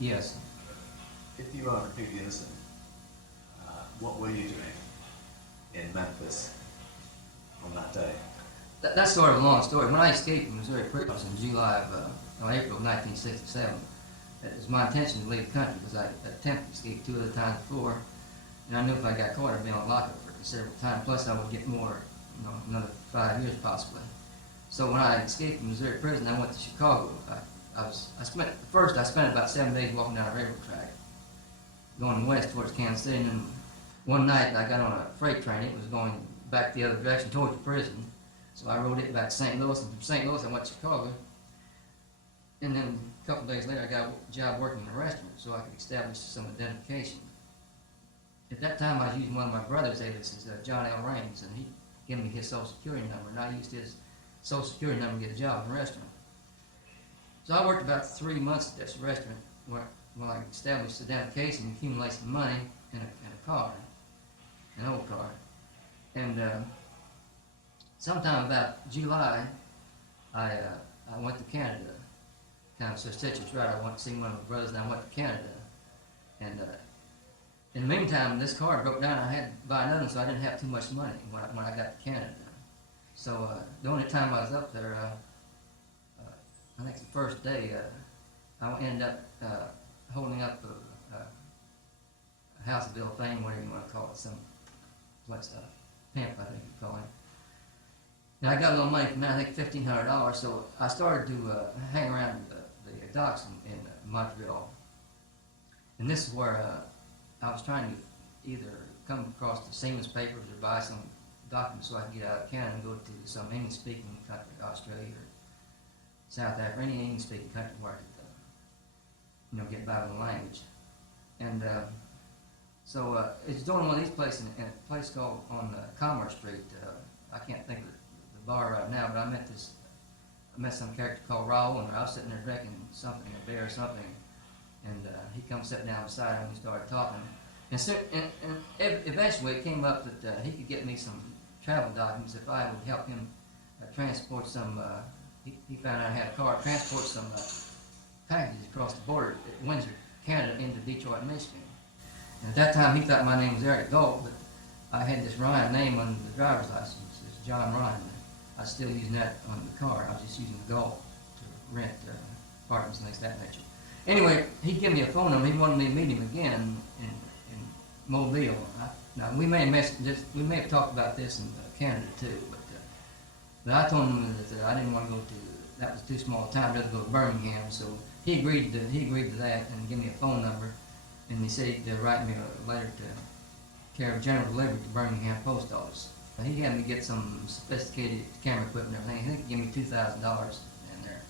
Yes. If you are completely innocent, what were you doing in Memphis on that day? That's sort of a long story. When I escaped from Missouri prison in April of 1967, it was my intention to leave the country because I attempted to escape 2 other times before, and I knew if I got caught I'd be on lockup for a considerable time. Plus I would get more, another 5 years possibly. So when I escaped from Missouri prison, I went to Chicago. I spent about 7 days walking down a railroad track, going west towards Kansas City, and then one night I got on a freight train. It was going back the other direction towards the prison. So I rode it back to St. Louis, and from St. Louis I went to Chicago. And then a couple of days later I got a job working in a restaurant so I could establish some identification. At that time I was using one of my brother's aliases, John L. Raines, and he gave me his social security number, and I used his social security number to get a job in a restaurant. So I worked about 3 months at this restaurant where I established identification and accumulated some money in a car, an old car. And sometime about July, I went to Canada. Kind of so stitches right. I went to see one of my brothers, and I went to Canada. And in the meantime, this car broke down. I had to buy another one, so I didn't have too much money when I got to Canada. So the only time I was up there, I think the first day, I ended up holding up a House of Bill of Fame, whatever you want to call it, some place, pimp, I think you call it. And I got a little money from that, I think $1,500, so I started to hang around the docks in Montreal. And this is where I was trying to either come across the Siemens papers or buy some documents so I could get out of Canada and go to some English-speaking country, Australia or South Africa, any English-speaking country where I could, get by with the language. And so it's doing one of these places in a place called on Commerce Street. I can't think of the bar right now, but I met some character called Raoul, and I was sitting there drinking something, a beer or something, and he come sit down beside him and we started talking. And eventually it came up that he could get me some travel documents if I would help him transport some, he found out I had a car, transport some packages across the border at Windsor, Canada into Detroit, Michigan. And at that time he thought my name was Eric Gold, but I had this Ryan name on the driver's license. It's John Ryan. I was still using that on the car. I was just using the Gold to rent apartments and things of that nature. Anyway, he gave me a phone number. He wanted me to meet him again in Mobile. Now we may have talked about this in Canada too, but I told him that I didn't want to go to. That was too small a time. I'd rather go to Birmingham. So he agreed to that and give me a phone number, and he said he'd write me a letter to care of general delivery to Birmingham Post Office. He had me get some sophisticated camera equipment and everything. I think he gave me $2,000 in there.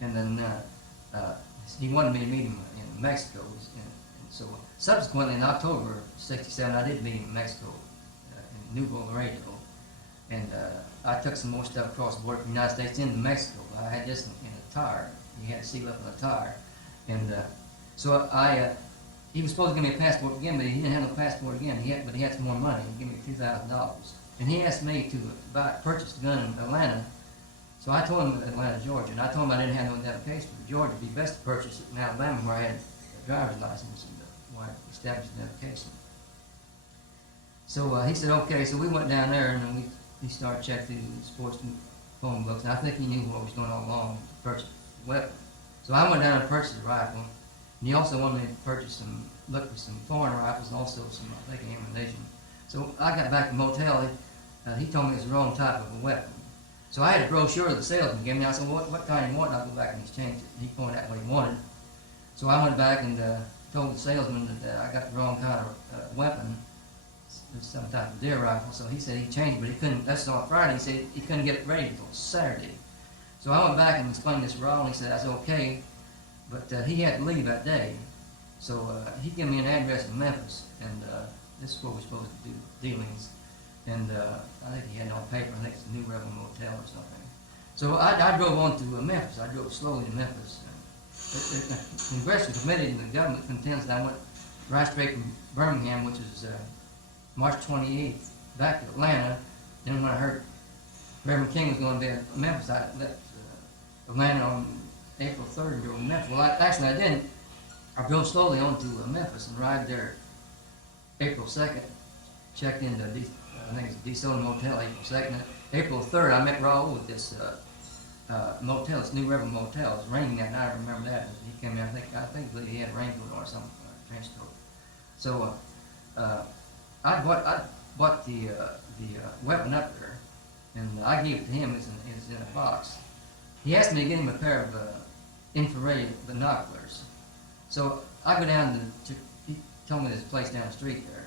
And then he wanted me to meet him in Mexico. And so subsequently in October of '67, I did meet him in Mexico, in Nuevo Laredo. And I took some more stuff across the border from the United States into Mexico. I had this in a tire. He had to seal up in a tire. And so he was supposed to give me a passport again, but he didn't have no passport again. But he had some more money. He gave me $2,000. And he asked me to purchase a gun in Atlanta. So I told him Atlanta, Georgia, and I told him I didn't have no identification for Georgia. It'd be best to purchase it in Alabama where I had a driver's license and where I established identification. So he said, okay. So we went down there and then we started checking through the sports phone books. And I think he knew what was going on all along to purchase the weapon. So I went down and purchased a rifle. And he also wanted me to look for some foreign rifles and also some, I think, ammunition. So I got back to the motel. He told me it was the wrong type of a weapon. So I had a brochure the salesman gave me. I said, well, what kind do you want? And I'll go back and exchange it. He pointed out what he wanted. So I went back and told the salesman that I got the wrong kind of weapon. It was some type of deer rifle. So he said he changed it, but he couldn't. That's on Friday. He said he couldn't get it ready until Saturday. So I went back and explained this to Raoul, and he said that's okay, but he had to leave that day. So he gave me an address in Memphis, and this is where we're supposed to do dealings. And I think he had it on paper. I think it's a New Rebel Motel or something. So I drove on to Memphis. I drove slowly to Memphis. The Congressional Committee and the government contends that I went right straight from Birmingham, which is March 28th, back to Atlanta. Then when I heard Reverend King was going to be in Memphis, I left Atlanta on April 3rd and drove to Memphis. Well, actually I didn't. I drove slowly on to Memphis and arrived there April 2nd, checked into I think it's DeSoto Motel April 2nd. April 3rd, I met Raoul with this motel, this New River Motel. It was raining that night, I remember that. He came in, I think he had a raincoat on or something, a trench coat. So I bought the weapon up there, and I gave it to him. It was in a box. He asked me to get him a pair of infrared binoculars. So I go down he told me there's a place down the street there.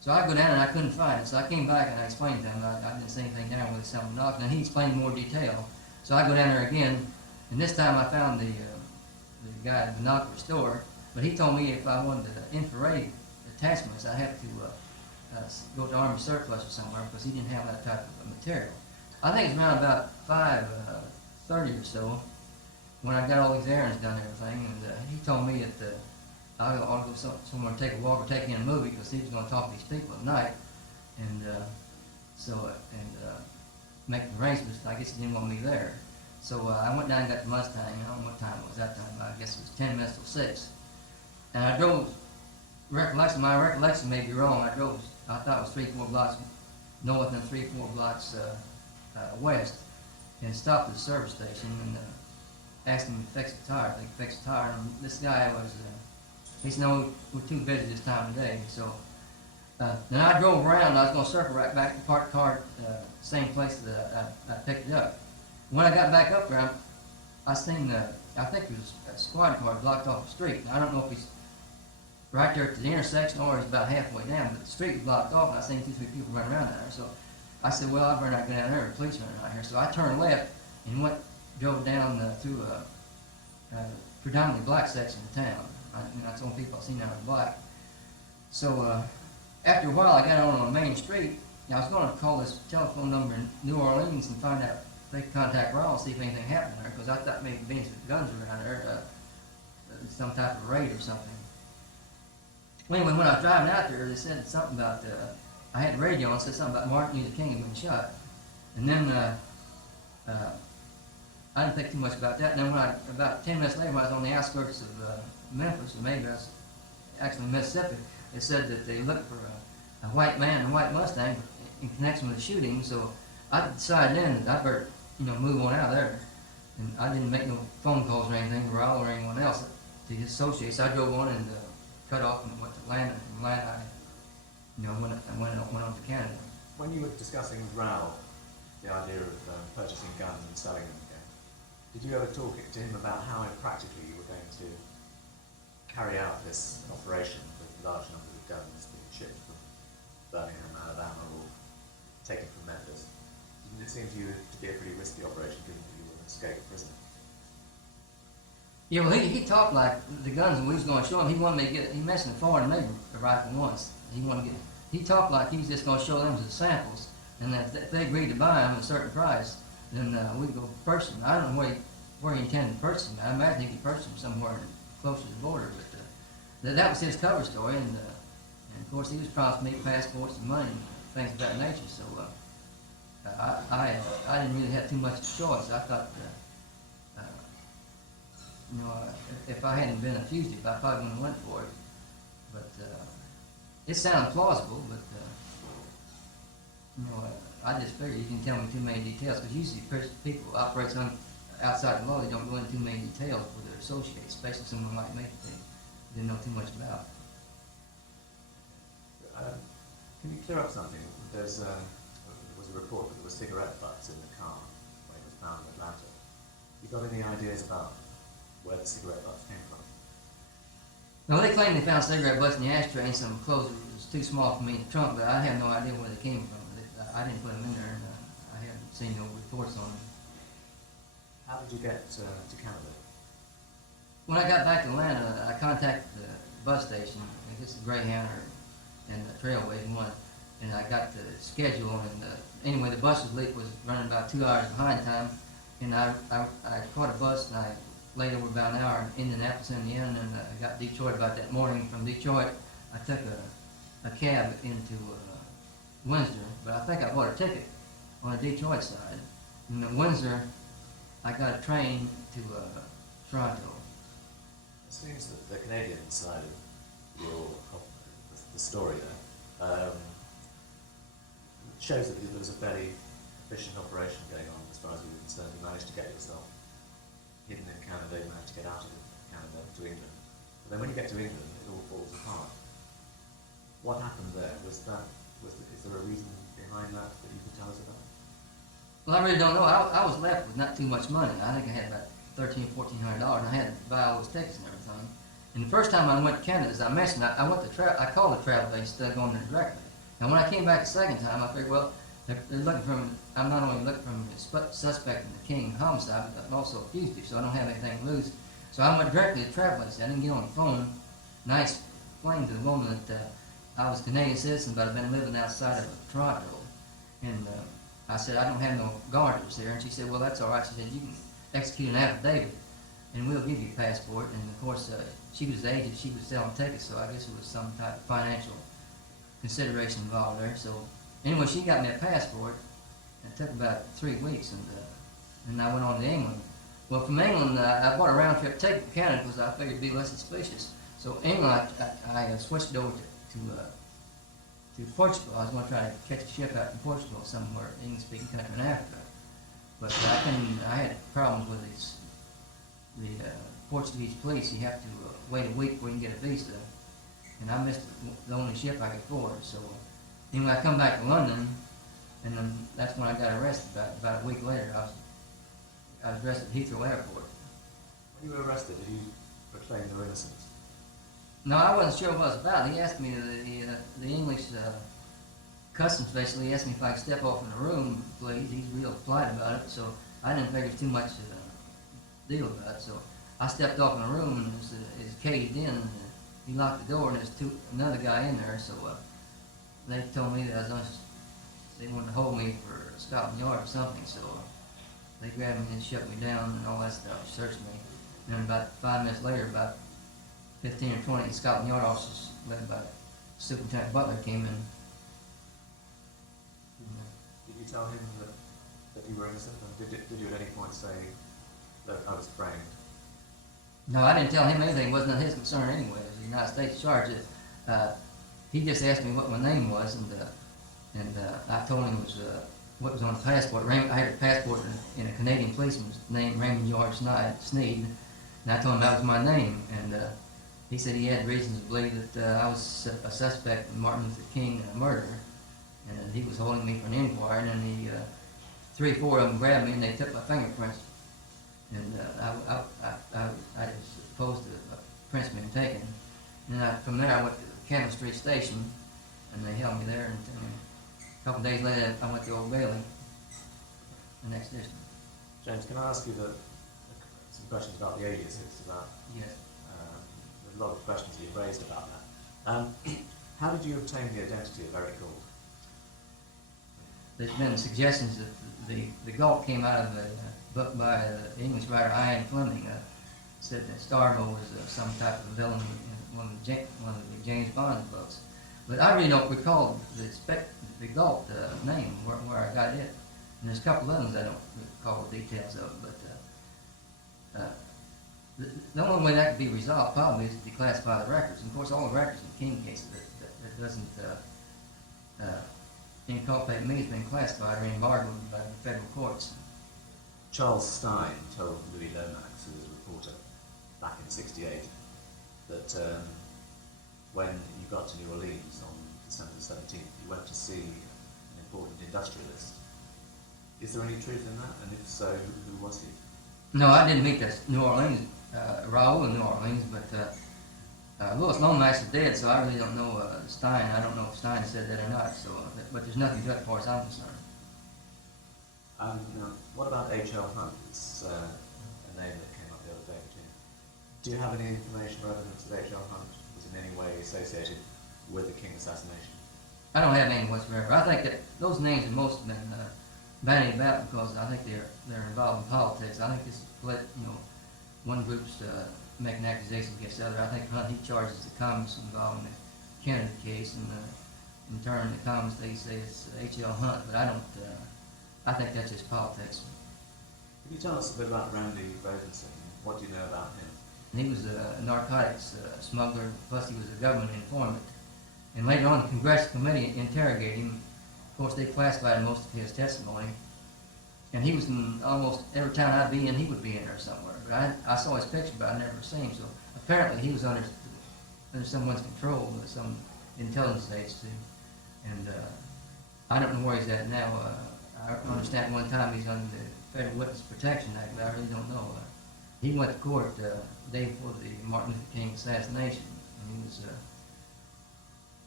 So I go down and I couldn't find it. So I came back and I explained to him I didn't see anything down with some binoculars. And he explained in more detail. So I go down there again, and this time I found the guy at the binocular store. But he told me if I wanted the infrared attachments, I'd have to go to Army Surplus or somewhere because he didn't have that type of material. I think it's around about 5:30 or so when I got all these errands done and everything, and he told me that I ought to go somewhere and take a walk or take in a movie because he was going to talk to these people at night, and make arrangements. I guess he didn't want me there. So I went down and got the Mustang. I don't know what time it was that time, but I guess it was 10 minutes till 6. And I drove, my recollection may be wrong, I thought it was 3-4 blocks north and 3-4 blocks west, and stopped at the service station and asked him to fix the tire. They could fix the tire, and this guy was, he said, no, we're too busy this time of day. So then I drove around. I was going to circle right back and park the car same place that I picked it up. When I got back up there, I seen, I think it was a squad car blocked off the street. I don't know if he's right there at the intersection or he's about halfway down, but the street was blocked off, and I seen 2-3 people running around down there. So I said, well, I better not go down there, the police running out here. So I turned left and drove down through a predominantly black section of town. That's the only people I've seen out of black. So after a while, I got on a main street. I was going to call this telephone number in New Orleans and find out if they could contact Raoul and see if anything happened there, because I thought maybe being some guns around there, some type of raid or something. Well, anyway, when I was driving out there, they said something about, I had the radio on, said something about Martin Luther King had been shot. And then I didn't think too much about that. And then about 10 minutes later, when I was on the outskirts of Memphis, or maybe I was actually in Mississippi, they said that they looked for a white man in a white Mustang in connection with the shooting. So I decided then that I better, move on out of there. And I didn't make no phone calls or anything to Raoul or anyone else to his associates. I drove on and cut off and went to Atlanta. From Atlanta, I went on to Canada. When you were discussing with Raoul the idea of purchasing guns and selling them again, did you ever talk to him about how practically you were going to carry out this operation with large numbers of guns being shipped from Birmingham, Alabama, or taken from Memphis? Didn't it seem to you to be a pretty risky operation given that you were an escaped prisoner? Yeah, well, he talked like the guns we was going to show him. He wanted me to he mentioned the foreign neighbor rifle once. He talked like he was just going to show them as samples, and that if they agreed to buy them at a certain price, then we'd go purchase them. I don't know where he intended to purchase them. I imagine he purchased them somewhere close to the border, but that was his cover story, and of course he was promised me passports and money and things of that nature. So I didn't really have too much choice. I thought, if I hadn't been a fugitive, I probably wouldn't have went for it. But it sounded plausible, but I just figured you can tell me too many details, because usually people operate outside the law. They don't go into too many details with their associates, especially someone like me that they didn't know too much about. Can you clear up something? There was a report that there were cigarette butts in the car when it was found in Atlanta. You got any ideas about where the cigarette butts came from? No, they claim they found cigarette butts in the ashtray and some clothes that was too small for me in the trunk, but I have no idea where they came from. I didn't put them in there, and I haven't seen no reports on them. How did you get to Canada? When I got back to Atlanta, I contacted the bus station, I guess the Greyhound and the Trailways one, and I got the schedule, and anyway, the bus was running about 2 hours behind time, and I caught a bus, and I laid over about an hour in Indianapolis, Indiana, and I got Detroit about that morning. From Detroit, I took a cab into Windsor, but I think I bought a ticket on the Detroit side. And in Windsor, I got a train to Toronto. It seems that the Canadian side of the story there shows that there was a fairly efficient operation going on as far as you were concerned. You managed to get yourself hidden in Canada, you managed to get out of Canada to England. But then when you get to England, it all falls apart. What happened there? Is there a reason behind that you could tell us about? Well, I really don't know. I was left with not too much money. I think I had about $1,400, and I had to buy all those tickets and everything. And the first time I went to Canada, as I mentioned, I called the travel agent instead of going there directly. And when I came back the second time, I figured, well, they're looking for me. I'm not only looking for a suspect in the King homicide, but I'm also a fugitive, so I don't have anything to lose. So I went directly to the travel agent. I didn't get on the phone, and I explained to the woman that I was a Canadian citizen, but I've been living outside of Toronto. And I said, I don't have no guardians there. And she said, well, that's all right. She said, you can execute an affidavit, and we'll give you a passport. And of course, she was the agent. She was selling tickets, so I guess it was some type of financial consideration involved there. So anyway, she got me a passport. It took about 3 weeks, and I went on to England. Well, from England, I bought a round trip ticket to Canada because I figured it'd be less suspicious. So England, I switched over to Portugal. I was going to try to catch a ship out in Portugal somewhere, English-speaking country in Africa. But I had problems with the Portuguese police. You have to wait a week before you can get a visa. And I missed the only ship I could board. So anyway, I come back to London, and then that's when I got arrested. About a week later, I was arrested at Heathrow Airport. When you were arrested, did you proclaim your innocence? No, I wasn't sure what it was about. He asked me, the English customs basically asked me if I could step off in the room, please. He's real polite about it, so I didn't figure too much deal about it. So I stepped off in the room, and it was caged in, and he locked the door, and there's another guy in there, so they told me that they wanted to hold me for Scotland Yard or something, so they grabbed me and shut me down and all that stuff, searched me. And then about 5 minutes later, about 15 or 20 Scotland Yard officers led by Superintendent Butler came in. Did you tell him that you were innocent? And did you at any point say that I was framed? No, I didn't tell him anything. It wasn't his concern anyway. It was the United States charge. He just asked me what my name was, and I told him it was what was on the passport. I had a passport in a Canadian policeman's name, Raymond George Sneed, and I told him that was my name. And he said he had reasons to believe that I was a suspect in Martin Luther King murder, and he was holding me for an inquiry. And then 3 or 4 of them grabbed me, and they took my fingerprints. And I was supposed to prints being taken. And then from there I went to Cannon Street Station, and they held me there. And a couple of days later, I went to Old Bailey, the next district. James, can I ask you some questions about the aliases? Yes. There's a lot of questions you've raised about that. How did you obtain the identity of Eric Gould? There's been suggestions that the Gulf came out of a book by the English writer Ian Fleming. Said that Starvo was some type of villain in one of the James Bond books. But I really don't recall the Gulf name, where I got it. And there's a couple of others I don't recall the details of. But the only way that could be resolved probably is to declassify the records. And of course, all the records in the King case that doesn't inculpate me has been classified or embargoed by the federal courts. Charles Stein told Louis Lomax, who was a reporter back in '68, that when you got to New Orleans on December 17th, you went to see an important industrialist. Is there any truth in that? And if so, who was he? No, I didn't meet this New Orleans, Raoul in New Orleans, but Louis Lomax is dead, so I really don't know Stein. I don't know if Stein said that or not, so, but there's nothing to it as far as I'm concerned. Now, what about H.L. Hunt? It's a name that came up the other day too. Do you have any information or evidence that H.L. Hunt was in any way associated with the King assassination? I don't have any whatsoever. I think that those names have most been bandied about because I think they're involved in politics. I think this split, one group's making accusations against the other. I think Hunt, he charges the communists involved in the Kennedy case, and in turn the communists, they say it's H.L. Hunt, but I think that's just politics. Can you tell us a bit about Randy Rosenstein? What do you know about him? And he was a narcotics smuggler, plus he was a government informant. And later on, the Congressional Committee interrogated him. Of course, they classified most of his testimony. And he was in almost every town I'd be in, he would be in there somewhere. But I saw his picture, but I never seen him. So apparently he was under someone's control, some intelligence agency. And I don't know where he's at now. I understand one time he's under the Federal Witness Protection Act, but I really don't know. He went to court the day before the Martin Luther King assassination.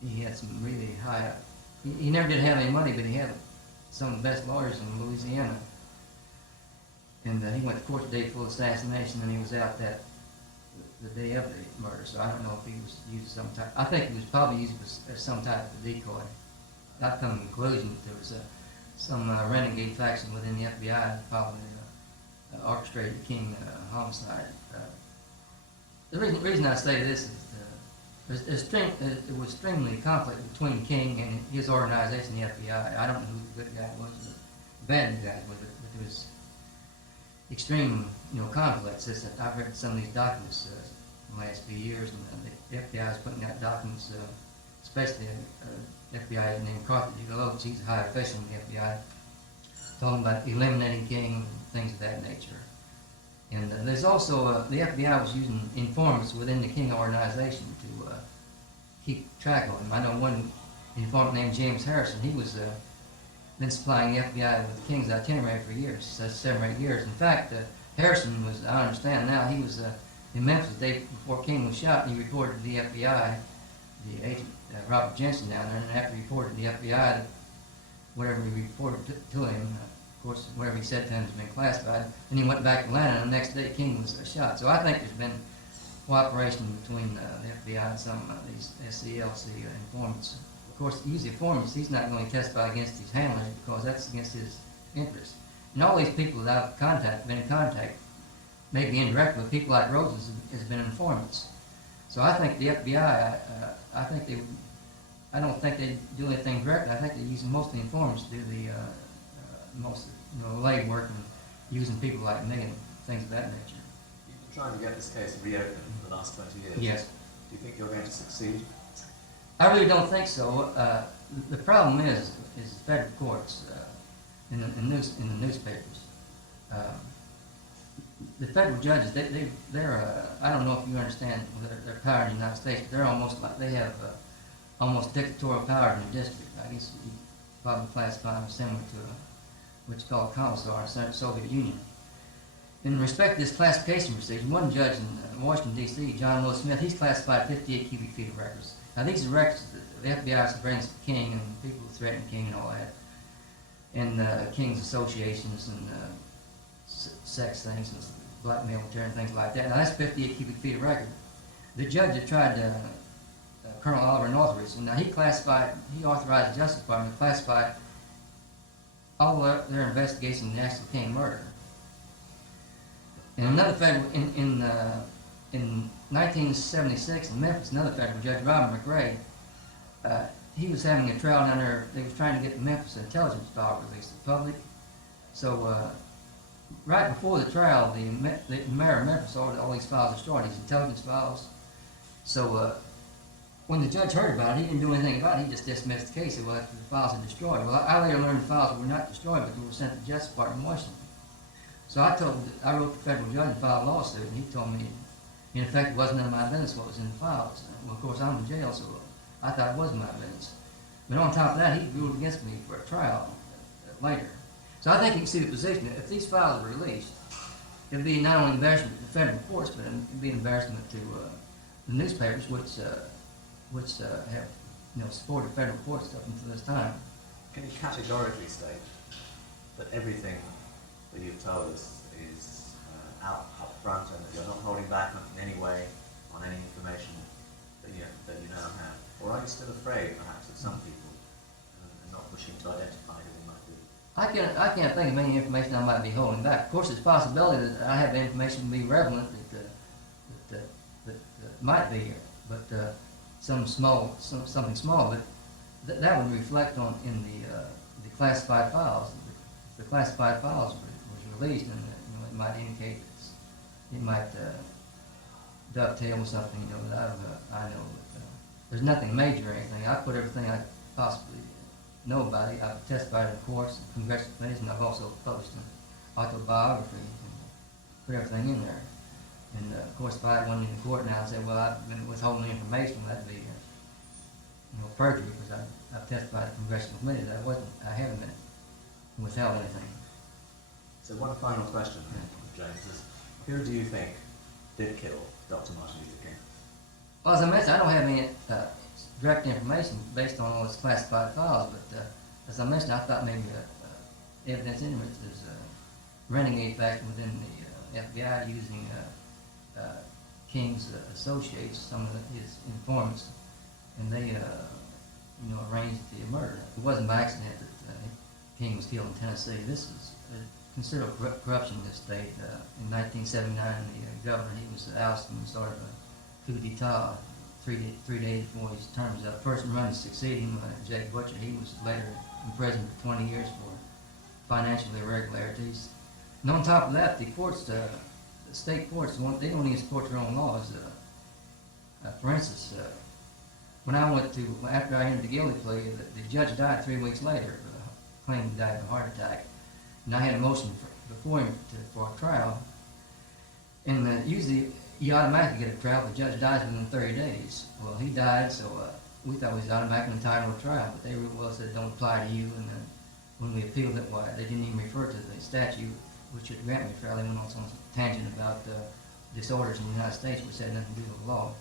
And he had some really high, he never did have any money, but he had some of the best lawyers in Louisiana. And he went to court the day before the assassination, and he was out the day of the murder. So I don't know if he was used as some type. I think he was probably used as some type of decoy. I've come to the conclusion that there was some renegade faction within the FBI that probably orchestrated the King homicide. The reason I say this is it was extremely conflict between King and his organization, the FBI. I don't know who the good guy was or the bad guy was, but there was extreme, conflicts. I've read some of these documents in the last few years, and the FBI is putting out documents, especially FBI agent named Carthage Lopes. He's a high official in the FBI, talking about eliminating King and things of that nature. And there's also, the FBI was using informants within the King organization to keep track of him. I know one informant named James Harrison. He was been supplying the FBI with the King's itinerary for years, 7 or 8 years. In fact, Harrison was, I understand now, he was in Memphis the day before King was shot, and he reported to the FBI, the agent Robert Jensen down there, and after he reported to the FBI that whatever he reported to him, of course, whatever he said to him has been classified, and he went back to Atlanta, and the next day King was shot. So I think there's been cooperation between the FBI and some of these SCLC informants. Of course, usually informants, he's not going to testify against his handlers because that's against his interests. And all these people that I've been in contact, maybe indirectly, with people like Rhodes has been informants. So I think the FBI, I don't think they do anything directly. I think they're using mostly informants to do the most leg work and using people like me and things of that nature. You've been trying to get this case reopened for the last 20 years. Yes. Do you think you're going to succeed? I really don't think so. The problem is the federal courts in the newspapers. The federal judges, they're I don't know if you understand their power in the United States, but they're almost like, they have almost dictatorial power in the district. I guess you probably classify them similar to what's called commissar in the Soviet Union. In respect to this classification procedure, one judge in Washington, D.C., John Will Smith, he's classified 58 cubic feet of records. Now these are records that the FBI surveillance of the King and people who threaten King and all that, and King's associations and sex things and blackmail material and things like that. Now that's 58 cubic feet of record. The judge that tried Colonel Oliver Northridge, now he authorized the Justice Department to classify all their investigation in the actual King murder. And another federal, in 1976 in Memphis, another federal judge, Robert McRae, he was having a trial down there. They was trying to get the Memphis intelligence file released to the public. So right before the trial, the mayor of Memphis ordered all these files destroyed, these intelligence files. So when the judge heard about it, he didn't do anything about it. He just dismissed the case. He said, well, after the files are destroyed. Well, I later learned the files were not destroyed, but they were sent to the Justice Department in Washington. So I wrote the federal judge and filed a lawsuit, and he told me, in effect, it wasn't none of my business what was in the files. Well, of course, I'm in jail, so I thought it was my business. But on top of that, he ruled against me for a trial later. So I think you can see the position. If these files are released, it'll be not only embarrassment to the federal courts, but it'll be an embarrassment to the newspapers, which have supported federal courts up until this time. Can you categorically state that everything that you've told us is out up front and that you're not holding back in any way on any information that you now have? Or are you still afraid, perhaps, of some people and not wishing to identify who they might be? I can't think of any information I might be holding back. Of course, there's a possibility that I have information to be relevant that might be here, but something small. But that would reflect on in the classified files. The classified files was released, and it might indicate dovetail with something, that I know. But, there's nothing major or anything. I put everything I possibly know about it. I've testified in courts and congressional committees, and I've also published an autobiography and put everything in there. And of course, if I went into court now and said, well, I've been withholding information, that'd be, perjury, because I've testified in congressional committees that I haven't been withheld anything. So one final question, James, is who do you think did kill Dr. Martin Luther King? Well, as I mentioned, I don't have any direct information based on all this classified files, but as I mentioned, I thought maybe evidence inmates is renegade faction within the FBI using King's associates, some of his informants, and they, arranged the murder. It wasn't by accident that King was killed in Tennessee. This is considerable corruption in this state. In 1979, the governor, he was ousted and started a coup d'etat 3 days before his term was up. Person running succeeded him, Jake Butcher. He was later in prison for 20 years for financial irregularities. And on top of that, the courts, the state courts, they don't even support their own laws. For instance, when I went to, after I entered the guilty plea, the judge died 3 weeks later, claiming he died of a heart attack. And I had a motion before him for a trial. And usually you automatically get a trial if the judge dies within 30 days. Well, he died, so we thought he was automatically entitled to a trial, but they real well said it don't apply to you. And then when we appealed it, why they didn't even refer to the statute which should grant me a trial. They went on some tangent about disorders in the United States, which had nothing to do with the law.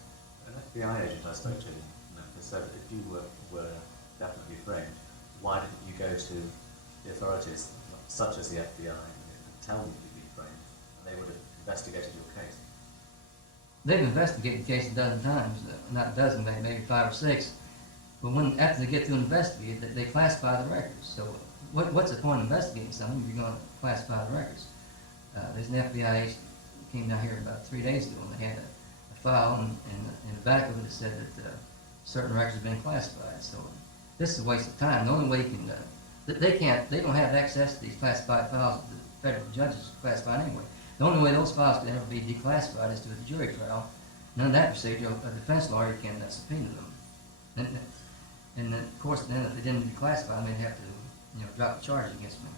An FBI agent I spoke to in Memphis said that if you were definitely framed, why didn't you go to the authorities, such as the FBI, and tell them you'd been framed, and they would have investigated your case? They've investigated the case a dozen times, not a dozen, maybe 5 or 6. But after they get to investigate, they classify the records. So what's the point of investigating something if you're going to classify the records? There's an FBI agent who came down here about 3 days ago, and they had a file, and in the back of it said that certain records have been classified. So this is a waste of time. The only way you can, they don't have access to these classified files that the federal judges classify anyway. The only way those files can ever be declassified is through the jury trial. None of that procedure, a defense lawyer can subpoena them. And then, of course, then if they didn't declassify them, they'd have to, drop the charges against them.